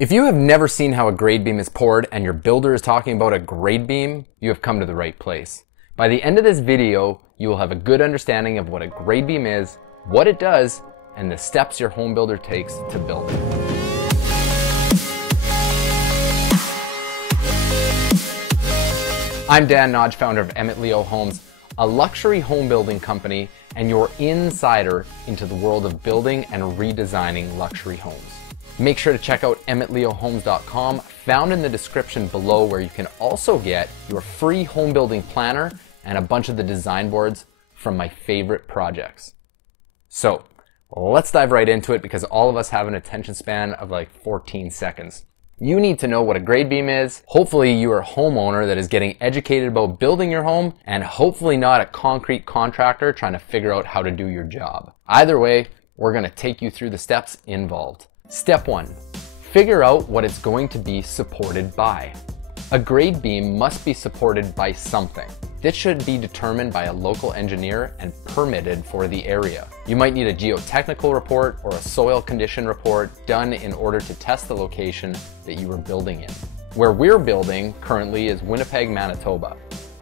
If you have never seen how a grade beam is poured and your builder is talking about a grade beam, you have come to the right place. By the end of this video, you will have a good understanding of what a grade beam is, what it does, and the steps your home builder takes to build it. I'm Dan Nodge, founder of Emmett Leo Homes, a luxury home building company, and your insider into the world of building and redesigning luxury homes. Make sure to check out emmettleohomes.com, found in the description below, where you can also get your free home building planner and a bunch of the design boards from my favorite projects. So let's dive right into it, because all of us have an attention span of like 14 seconds. You need to know what a grade beam is. Hopefully you are a homeowner that is getting educated about building your home, and hopefully not a concrete contractor trying to figure out how to do your job. Either way, we're going to take you through the steps involved. Step 1. Figure out what it's going to be supported by. A grade beam must be supported by something. This should be determined by a local engineer and permitted for the area. You might need a geotechnical report or a soil condition report done in order to test the location that you are building in. Where we're building currently is Winnipeg, Manitoba.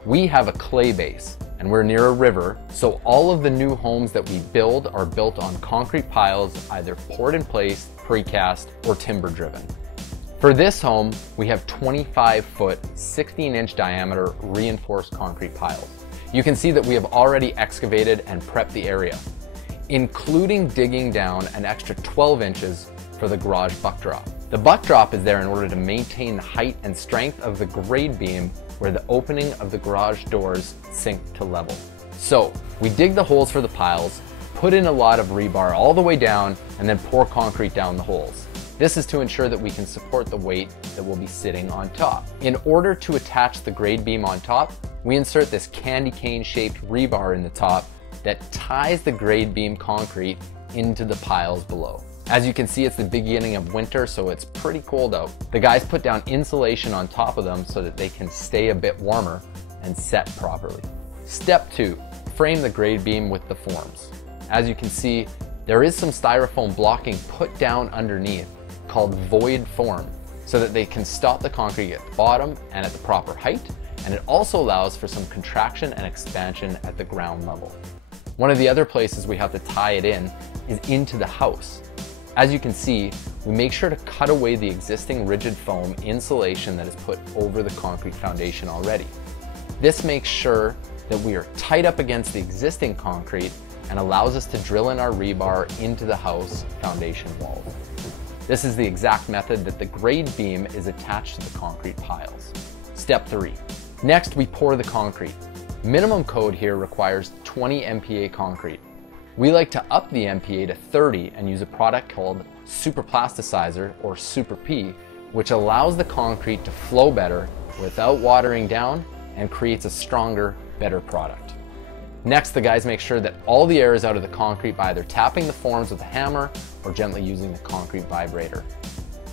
We have a clay base and we're near a river, so all of the new homes that we build are built on concrete piles, either poured in place, precast, or timber driven. For this home, we have 25-foot, 16-inch diameter reinforced concrete piles. You can see that we have already excavated and prepped the area, including digging down an extra 12 inches for the garage buck drop. The buck drop is there in order to maintain the height and strength of the grade beam where the opening of the garage doors sink to level. So we dig the holes for the piles, put in a lot of rebar all the way down, and then pour concrete down the holes. This is to ensure that we can support the weight that will be sitting on top. In order to attach the grade beam on top, we insert this candy cane shaped rebar in the top that ties the grade beam concrete into the piles below. As you can see, it's the beginning of winter, so it's pretty cold out. The guys put down insulation on top of them so that they can stay a bit warmer and set properly. Step 2, frame the grade beam with the forms. As you can see, there is some styrofoam blocking put down underneath called void form, so that they can stop the concrete at the bottom and at the proper height, and it also allows for some contraction and expansion at the ground level. One of the other places we have to tie it in is into the house. As you can see, we make sure to cut away the existing rigid foam insulation that is put over the concrete foundation already. This makes sure that we are tight up against the existing concrete and allows us to drill in our rebar into the house foundation walls. This is the exact method that the grade beam is attached to the concrete piles. Step 3. Next, we pour the concrete. Minimum code here requires 20 MPa concrete. We like to up the MPa to 30 and use a product called Super Plasticizer, or Super P, which allows the concrete to flow better without watering down and creates a stronger, better product. Next, the guys make sure that all the air is out of the concrete by either tapping the forms with a hammer or gently using the concrete vibrator.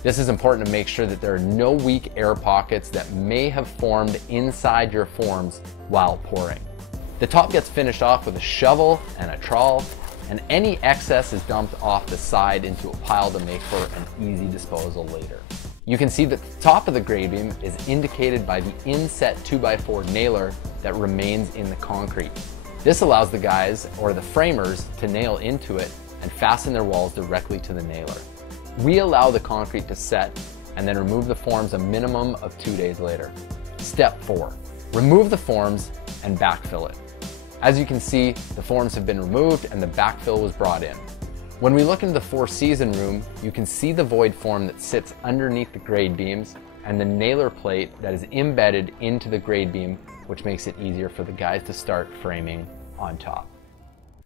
This is important to make sure that there are no weak air pockets that may have formed inside your forms while pouring. The top gets finished off with a shovel and a trowel, and any excess is dumped off the side into a pile to make for an easy disposal later. You can see that the top of the grade beam is indicated by the inset 2x4 nailer that remains in the concrete. This allows the guys, or the framers, to nail into it and fasten their walls directly to the nailer. We allow the concrete to set and then remove the forms a minimum of 2 days later. Step 4. Remove the forms and backfill it. As you can see, the forms have been removed and the backfill was brought in. When we look into the four-season room, you can see the void form that sits underneath the grade beams and the nailer plate that is embedded into the grade beam, which makes it easier for the guys to start framing on top.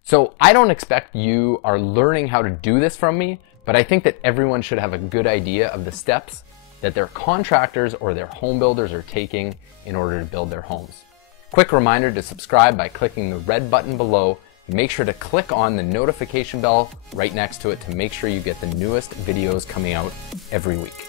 So I don't expect you are learning how to do this from me, but I think that everyone should have a good idea of the steps that their contractors or their home builders are taking in order to build their homes. Quick reminder to subscribe by clicking the red button below. Make sure to click on the notification bell right next to it to make sure you get the newest videos coming out every week.